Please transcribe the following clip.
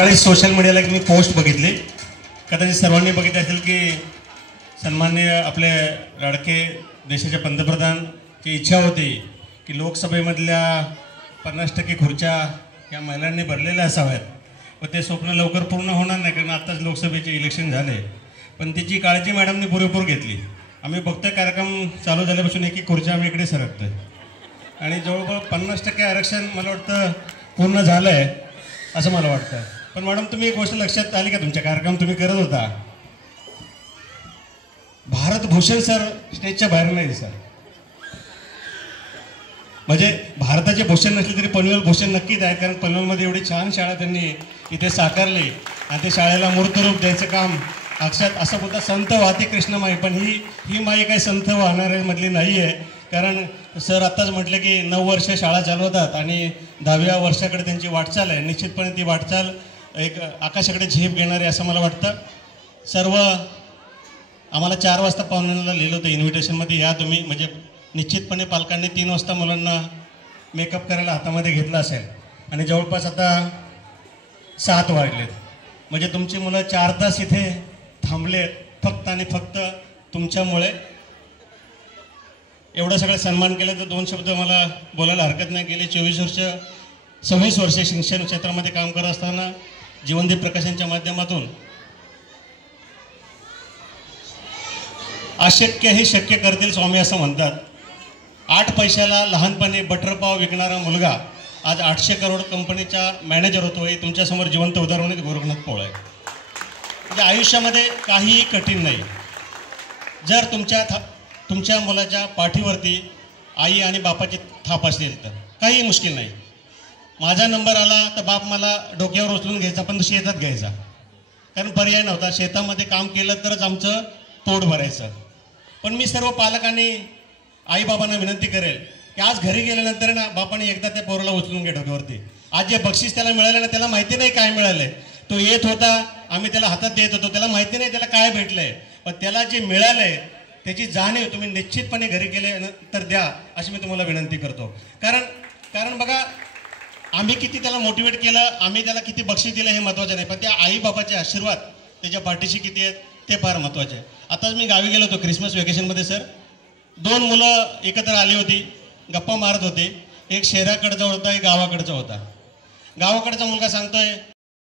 सकाळी सोशल मीडियाला मी पोस्ट बघितली, कदाचित सर्वांनी बघितली असेल की सन्माननीय आपले लाडके देशाचे पंतप्रधानची इच्छा होती की लोकसभेमधल्या 50% खुर्च्या या महिलांनी भरलेल्या असाव्यात व ते स्वप्न लवकर पूर्ण होणार नाही, कारण आत्ताच लोकसभेचे इलेक्शन झाले. पण तिची काळजी मॅडमने पुरेपूर घेतली. आम्ही बघतोय कार्यक्रम चालू झाल्यापासून एक खुर्च्या आम्ही इकडे सरकतोय आणि जवळपास 50% आरक्षण मला वाटतं पूर्ण झालं आहे असं मला वाटतं. पण मॅडम तुम्ही एक गोष्ट लक्षात आली का, तुमच्या कार्यक्रम तुम्ही करत होता, भारत भूषण सर स्टेजच्या बाहेर नाही सर. म्हणजे भारताचे भूषण नसले तरी पनवेल भूषण नक्कीच आहे, कारण पनवेलमध्ये एवढी छान शाळा त्यांनी इथे साकारली आणि त्या शाळेला मूर्तरूप द्यायचं काम अक्षात असं बोलता संत वाहते कृष्णमाई. पण ही माई काही संत वाहणाऱ्यांमधली नाही आहे, कारण सर आत्ताच म्हटलं की 9 वर्ष शाळा चालवतात आणि 10व्या वर्षाकडे त्यांची वाटचाल आहे. निश्चितपणे ती वाटचाल एक आकाशाकडे झेप घेणारी असं मला वाटतं. सर्व आम्हाला 4 वाजता पाहुण्यांना लिहिलं होतं इन्व्हिटेशनमध्ये या तुम्ही, म्हणजे निश्चितपणे पालकांनी 3 वाजता मुलांना मेकअप करायला हातामध्ये घेतला असेल आणि जवळपास आता 7 वाजलेत. म्हणजे तुमची मुलं 4 तास इथे थांबलेत फक्त आणि फक्त तुमच्यामुळे. एवढं सगळं सन्मान केलं तर 2 शब्द मला बोलायला हरकत नाही. गेले 26 वर्ष शिक्षण क्षेत्रामध्ये काम करत असताना जीवनदीप प्रकाशनच्या माध्यमातून अशक्य हे शक्य करतील स्वामी असं म्हणतात. 8 पैशाला लहानपणी बटरपाव विकणारा मुलगा आज 800 करोड कंपनीचा मॅनेजर होतो. हे तुमच्यासमोर जिवंत उदाहरण आहे गोरखनाथ पोळ आहे. म्हणजे आयुष्यामध्ये काहीही कठीण नाही. जर तुमच्या मुलाच्या पाठीवरती आई आणि बापाची थाप असेल तर काही मुश्किल नाही. माझा नंबर आला तर बाप मला डोक्यावर उचलून घ्यायचा, पण शेतात घ्यायचा, कारण पर्याय नव्हता. शेतामध्ये काम केलं तरच आमचं पोट भरायचं. पण मी सर्व पालकांनी आईबाबांना विनंती करेल की आज घरी गेल्यानंतर ना बापाने एकदा त्या पोराला उचलून घ्या डोक्यावरती. आज जे बक्षीस त्याला मिळालं ना, त्याला माहिती नाही काय मिळालंय. तो येत होता, आम्ही त्याला हातात देत होतो, त्याला माहिती नाही त्याला काय भेटलंय. पण त्याला जे मिळालंय त्याची जाणीव तुम्ही निश्चितपणे घरी गेल्यानंतर द्या अशी मी तुम्हाला विनंती करतो. कारण बघा, आम्ही किती त्याला मोटिवेट केलं, आम्ही त्याला किती बक्षीस दिलं हे महत्त्वाचं नाही, पण त्या आईबापाचे आशीर्वाद त्याच्या पाठीशी किती आहेत ते फार महत्त्वाचे आहे. आताच मी गावी गेलो होतो क्रिसमस वेकेशनमध्ये सर. 2 मुलं एकत्र आली होती, गप्पा मारत होते. एक शहराकडचा होता, एक गावाकडचा होता. गावाकडचा मुलगा सांगतोय